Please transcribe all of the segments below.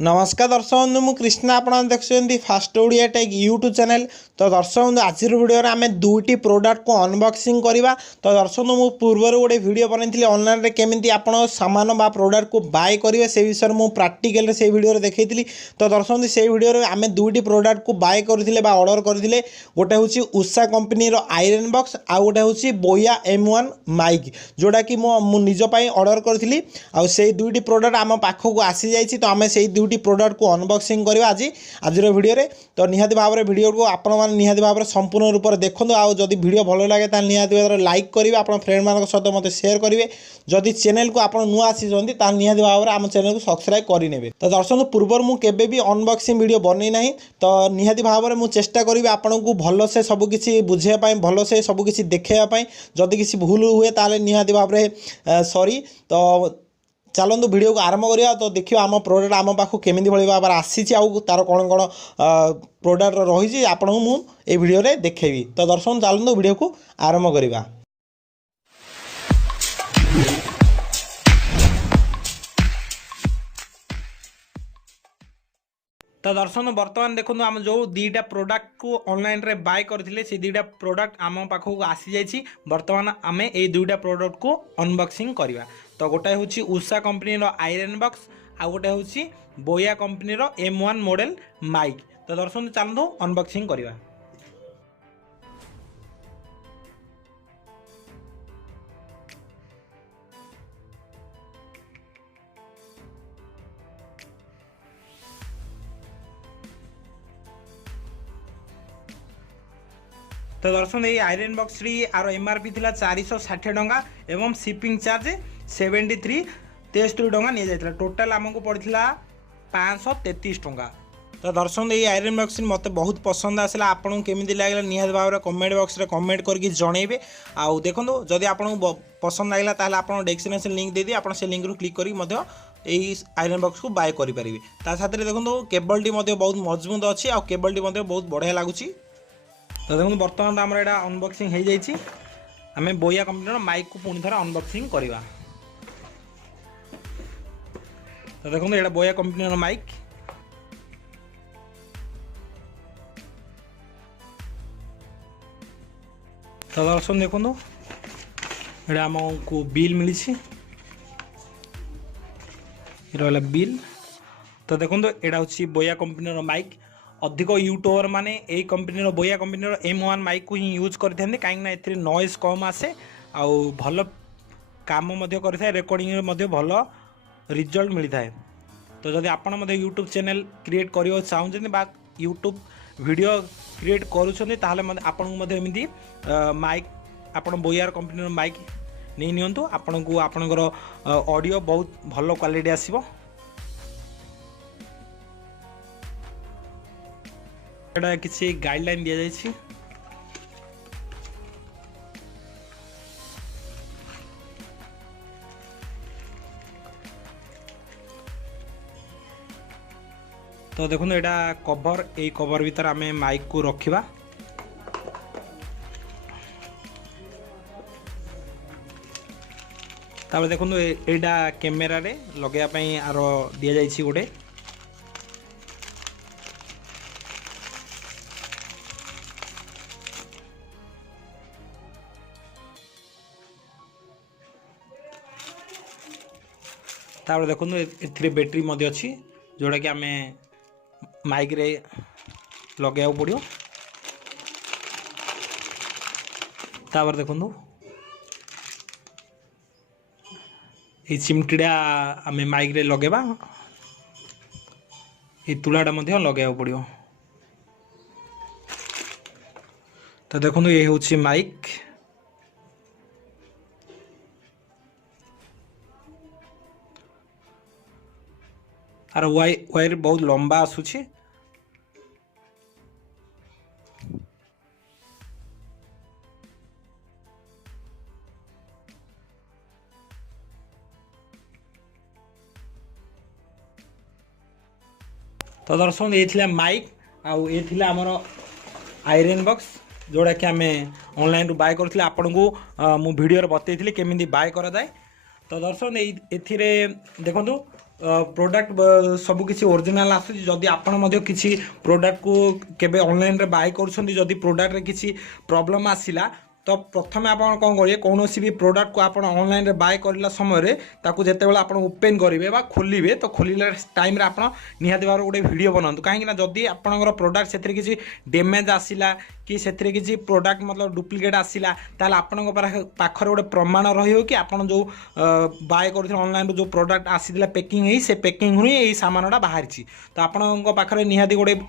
नमस्कार दर्शक बंधु मु कृष्णा आप देखते fast Odia take YouTube channel. तो दर्शक बंधु आज वीडियो आम दुईटी प्रोडक्ट को अनबॉक्सिंग करवा। तो दर्शक बंधु मु पूर्व गोटे वीडियो बनई ऑनलाइन रे केमिति आपण सामान बा प्रोडक्ट को बाय करेंगे से विषय में प्राक्टिकल से वीडियो देखी। तो दर्शक बंधु से वीडियो आम दुईटी प्रोडक्ट को बाय करते ऑर्डर करते गोटे हूँ उषा कंपनी आयरन बॉक्स आउ गोटे हूँ बोया M1 माइक जोटा कि मु निजपाई ऑर्डर करी से दुईटी प्रोडक्ट आम पाखक आसी जाइए। तो आम से दुईटी प्रोडक्ट को अनबॉक्सिंग करवा आज वीडियो रे। तो निहाती भाव में वीडियो को आपण मैंने निहाती भाव में संपूर्ण रूप से देखो। आउ जदि वीडियो भल लगे तो निहाती भाव में लाइक करेंगे, आप फ्रेंड मान सहित मत शेयर करेंगे। जदि चैनल को आप नुआ आसी निहाती भाव में आम चैनल को सब्सक्राइब करेंगे। तो दर्शक पूर्व मुझे केबे अनबॉक्सिंग वीडियो बनई ना। तो निहाती भाव में मुझे चेष्टा करी आपन को भल से सबकि बुझापी भल से सबकि देखापी। जदि किसी भूल हुए ताले निहाती भाव में सॉरी। तो चलतु वीडियो को आरंभ करिया। तो देखिए आम प्रोडक्ट आम पाखु केमिति भली भाव आसी तार कौन कौन प्रोडक्ट रही आपको मुझे वीडियो रे देखेबी। तो दर्शक चलतु वीडियो को आरंभ करिया। तो दर्शक बर्तमान देखो आम जो दीटा प्रोडक्ट को ऑनलाइन रे बाय करथिले से दीटा प्रोडक्ट आम पाखक आसी जाइछि। बर्तमान आम ए दुईटा प्रोडक्ट को अनबॉक्सिंग करवा। तो गोटे हूँ उषा कंपनी आयरन बॉक्स आ गोटे हूँ बोया कंपनी M1 मॉडल माइक। तो दर्शक चलतु अनबॉक्सिंग करवा। तो दर्शक ये आयरन बॉक्स आर MRP थिला 460 टंका एवं शिपिंग चार्ज 73 टंका नि जाइतला। टोटल आमको पड़ता 533 टंका। तो दर्शक ये आयरन बॉक्स मत बहुत पसंद आसला। आपको केमिति लागला निहात भाव में कमेंट बॉक्स रे कमेंट करके जनइबे। आउ देखो जदि आपको पसंद लागला ताले आपन डिस्क्रिप्शन लिंक दे दी आपन से लिंक रु क्लिक करी मध्य एई आयरन बॉक्स को बाय करि परिबे। ता साथ रे देखो केबल टी मध्य बहुत मजबूत अछि आ केबल टी मध्य बहुत बढ़िया लागुची। तो देखो बर्तमान आम यहाँ अनबॉक्सिंग हो जाइए। आम बोया कंपनी माइक को पुणी थे अनबॉक्सिंग करवा। तो देखो ये बोया कंपनी माइक। तो दर्शक देखो ये आमको बिल मिली रहा बिल। तो देखो यहाँ हूँ बोया कंपनी माइक। अधिक यूट्यूबर माने यही कंपनी बोया कंपनी M1 माइक को ही यूज करते कहीं ए नॉइज कम आसे आउ भल काम कर रेकर्डिंग भल रिजल्ट मिलता है। तो जदि आपण यूट्यूब चैनल क्रिएट करने चाहते बा यूट्यूब वीडियो क्रिएट करुँच माइक आप बोयार कंपनी माइक नहीं नियंतु। आपन को आपनकर ऑडियो बहुत भल क्वालिटी आसीबो। किसी गाइडलाइन दि जाइए। तो देखो यहाँ कवर ए कवर भीतर आम माइक को रखा। तापर देखो यहाँ कैमेरा रे लगे आर दि जाइए गोटे। तापर देखो ए बैटरी मध्य अच्छी जोड़ा कि आम माइक रे लगे पड़ो। तापर देखो ये चिमटीटा आम माइक रे लगेबा। ये तुलाटा मध्य लगे पड़ो। तो देखो ये हूँ माइक। आर वायर बहुत लंबा आसुची। तो दर्शक ये माइक आउ ये आमर आयरन बॉक्स जोड़ा कि आम ऑनलाइन बाय करथिले। आपन को मु वीडियो रे बतैथिले केमिति बाय करा जाए। तो दर्शक एथिरे देखंतु प्रोडक्ट सबकिछि ओरिजिनल आसुछि जदि आपण मध्य किछि प्रोडक्ट को केबे ऑनलाइन रे बाय करछन्ती जदि प्रोडक्ट रे किछि प्रॉब्लम आसिला तो प्रथमे आप कौन करेंगे कौन भी प्रोडक्ट को आप ऑनलाइन रे बाय करला समय ताकू जेतेबेला आप ओपन करेंगे बा खोलिबे तो खोलिला टाइम रे आप निहाती भाव गोटे वीडियो बनातु कहीं जदि आपंकर प्रोडक्ट से किसी डैमेज आसिला कि से किसी प्रोडक्ट मतलब डुप्लिकेट आसिला ताल आपण पाखरे गोटे प्रमाण रही कि आप जो बाय कर ऑनलाइन जो प्रोडक्ट आसीला पैकिंग से पैकिंग ही यही सामानटा बाहरी तो आपण पाखरे निहाती गोटे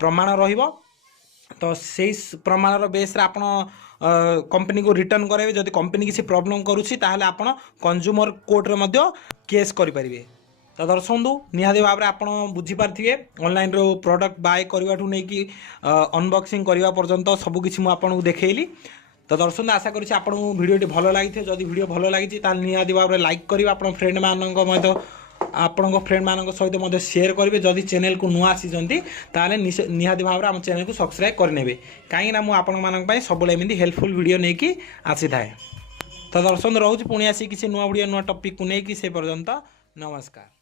प्रमाण रहिबो तो से प्रमाणर बेस रे आपण कंपनी को रिटर्न करेंगे जदि कंपनी किसी प्रॉब्लम करुच्ची ताहले आपण कंज्यूमर कोर्ट रे मध्य केस करेंगे तो दर्शक निहाती भाव में आपड़ बुझीपारे ऑनलाइन रो प्रोडक्ट बाय करने नहीं कि अनबॉक्सिंग करने पर्यंत सबकिछि मुझे आपको देखली तो दर्शक आशा करुच्ची आपको वीडियो भल लगी जदि वीडियो भल लगी निहाती भाव में लाइक करेंगे आप फ्रेंड मान आपण फ्रेंड मान सहित मध्य शेयर करेंगे जदि चैनल को नुआ आसी ताले निहाती भाव में आम चैनल को सब्सक्राइब करने कहीं मुझे सब एमती हेल्पफुल वीडियो नहीं कि आसी थाए तो दर्शक रोज पुणी आसी किसी नुआ वीडियो नुआ टॉपिक को नहीं कि से पर्यंत नमस्कार।